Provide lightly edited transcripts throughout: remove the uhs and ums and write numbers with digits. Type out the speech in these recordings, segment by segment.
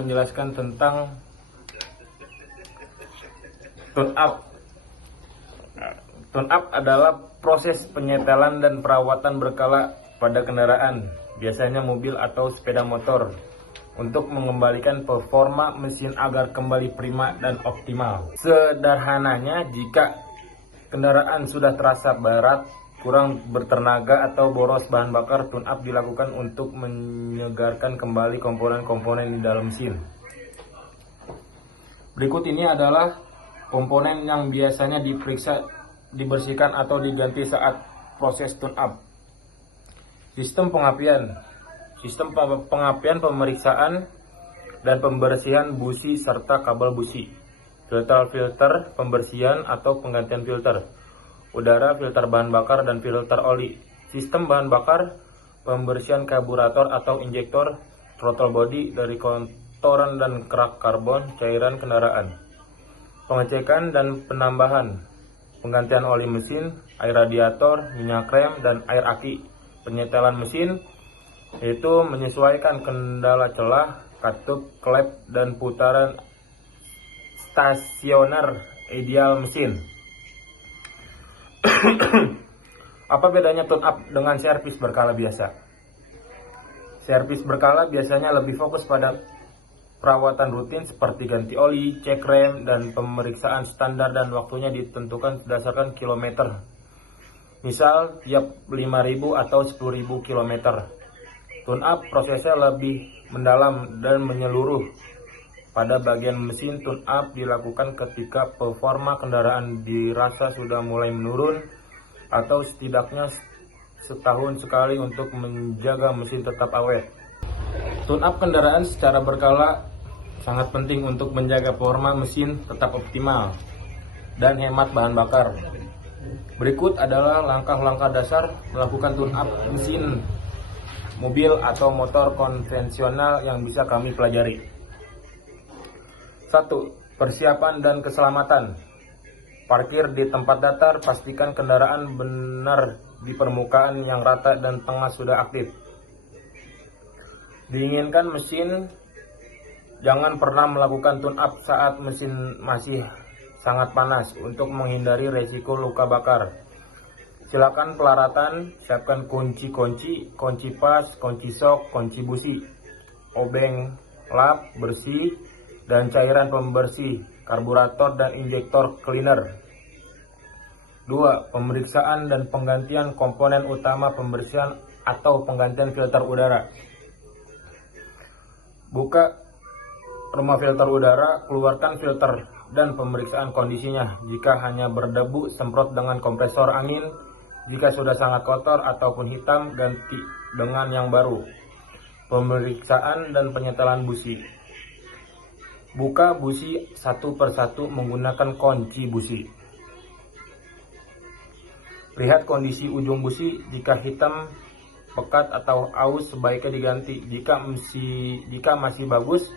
akan menjelaskan tentang tune up. Tune up adalah proses penyetelan dan perawatan berkala pada kendaraan, biasanya mobil atau sepeda motor, untuk mengembalikan performa mesin agar kembali prima dan optimal. Sederhananya, jika kendaraan sudah terasa berat, kurang bertenaga atau boros bahan bakar, tune up dilakukan untuk menyegarkan kembali komponen-komponen di dalam mesin. Berikut ini adalah komponen yang biasanya diperiksa, dibersihkan atau diganti saat proses tune up. Sistem pengapian, pemeriksaan dan pembersihan busi serta kabel busi. Filter pembersihan atau penggantian filter udara, filter bahan bakar dan filter oli. Sistem bahan bakar, pembersihan karburator atau injektor, throttle body dari kotoran dan kerak karbon cairan kendaraan. Pengecekan dan penambahan, penggantian oli mesin, air radiator, minyak rem, dan air aki. Penyetelan mesin, yaitu menyesuaikan kendala celah, katup, klep, dan putaran stasioner ideal mesin. Apa bedanya tune up dengan servis berkala biasa? Servis berkala biasanya lebih fokus pada perawatan rutin seperti ganti oli, cek rem, dan pemeriksaan standar dan waktunya ditentukan berdasarkan kilometer. Misal, tiap 5.000 atau 10.000 km. Tune up prosesnya lebih mendalam dan menyeluruh. Pada bagian mesin, tune up dilakukan ketika performa kendaraan dirasa sudah mulai menurun, atau setidaknya setahun sekali untuk menjaga mesin tetap awet. Tune up kendaraan secara berkala sangat penting untuk menjaga performa mesin tetap optimal dan hemat bahan bakar. Berikut adalah langkah-langkah dasar melakukan tune up mesin mobil atau motor konvensional yang bisa kami pelajari. 1. Persiapan dan keselamatan. Parkir di tempat datar, pastikan kendaraan benar di permukaan yang rata dan tengah sudah aktif. Diinginkan mesin, jangan pernah melakukan tune up saat mesin masih sangat panas untuk menghindari resiko luka bakar. Silakan pelaratan, siapkan kunci-kunci, kunci pas, kunci sok, kunci busi, obeng lap bersih, dan cairan pembersih, karburator dan injektor cleaner. 2. Pemeriksaan dan penggantian komponen utama pembersihan atau penggantian filter udara. Buka rumah filter udara, keluarkan filter dan pemeriksaan kondisinya. Jika hanya berdebu, semprot dengan kompresor angin. Jika sudah sangat kotor ataupun hitam, ganti dengan yang baru. Pemeriksaan dan penyetelan busi. Buka busi satu persatu menggunakan kunci busi. Lihat kondisi ujung busi, jika hitam, pekat atau aus sebaiknya diganti. Jika masih bagus,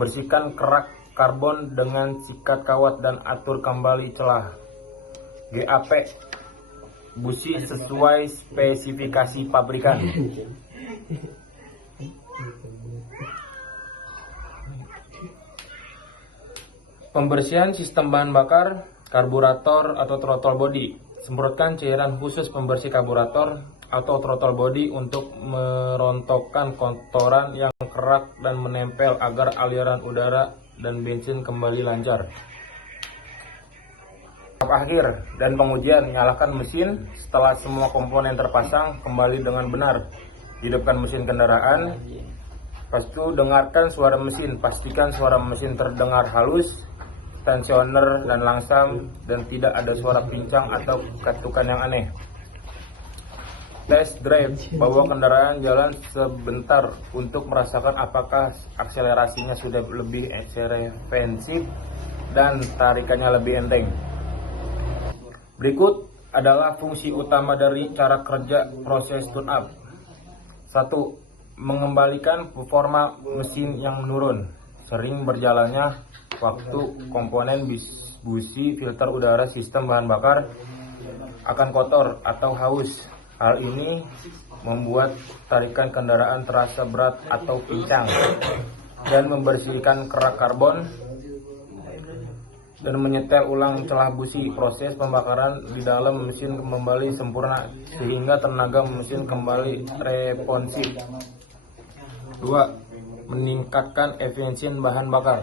bersihkan kerak karbon dengan sikat kawat dan atur kembali celah. GAP busi sesuai spesifikasi pabrikan. Pembersihan sistem bahan bakar, karburator atau throttle body. Semprotkan cairan khusus pembersih karburator atau throttle body untuk merontokkan kotoran yang kerak dan menempel agar aliran udara dan bensin kembali lancar. Tahap akhir dan pengujian, nyalakan mesin. Setelah semua komponen terpasang kembali dengan benar, hidupkan mesin kendaraan. Pas itu dengarkan suara mesin, pastikan suara mesin terdengar halus, tensioner dan langsam, dan tidak ada suara pincang atau katukan yang aneh. Test drive, bawa kendaraan jalan sebentar untuk merasakan apakah akselerasinya sudah lebih responsif dan tarikannya lebih enteng. Berikut adalah fungsi utama dari cara kerja proses tune up. 1. Mengembalikan performa mesin yang menurun. Sering berjalannya waktu, komponen busi, filter udara, sistem bahan bakar akan kotor atau haus. Hal ini membuat tarikan kendaraan terasa berat atau pincang. dan membersihkan kerak karbon dan menyetel ulang celah busi. Proses pembakaran di dalam mesin kembali sempurna sehingga tenaga mesin kembali responsif. 2. Meningkatkan efisiensi bahan bakar.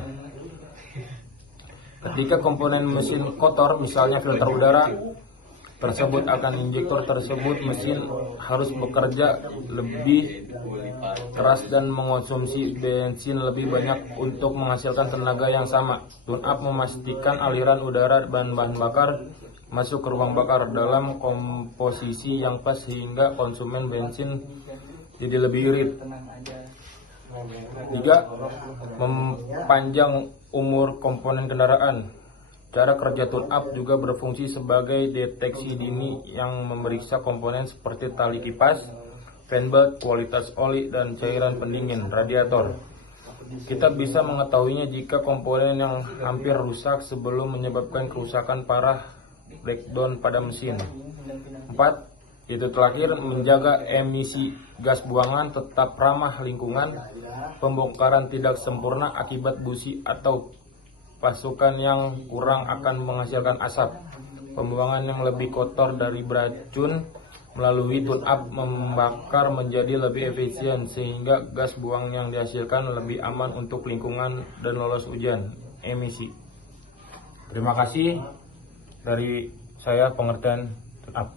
Ketika komponen mesin kotor, misalnya filter udara tersebut akan injektor tersebut, mesin harus bekerja lebih keras dan mengonsumsi bensin lebih banyak untuk menghasilkan tenaga yang sama. Tune up memastikan aliran udara dan bahan bakar masuk ke ruang bakar dalam komposisi yang pas sehingga konsumen bensin jadi lebih irit. 3. Mempanjang umur komponen kendaraan. Cara kerja tune up juga berfungsi sebagai deteksi dini yang memeriksa komponen seperti tali kipas, fan belt, kualitas oli, dan cairan pendingin radiator. Kita bisa mengetahuinya jika komponen yang hampir rusak sebelum menyebabkan kerusakan parah breakdown pada mesin. 4. Itu terakhir, menjaga emisi gas buangan tetap ramah lingkungan. Pembongkaran tidak sempurna akibat busi atau pasukan yang kurang akan menghasilkan asap. Pembuangan yang lebih kotor dari beracun melalui tune up membakar menjadi lebih efisien sehingga gas buang yang dihasilkan lebih aman untuk lingkungan dan lolos ujian emisi. Terima kasih dari saya, pengertian tune up.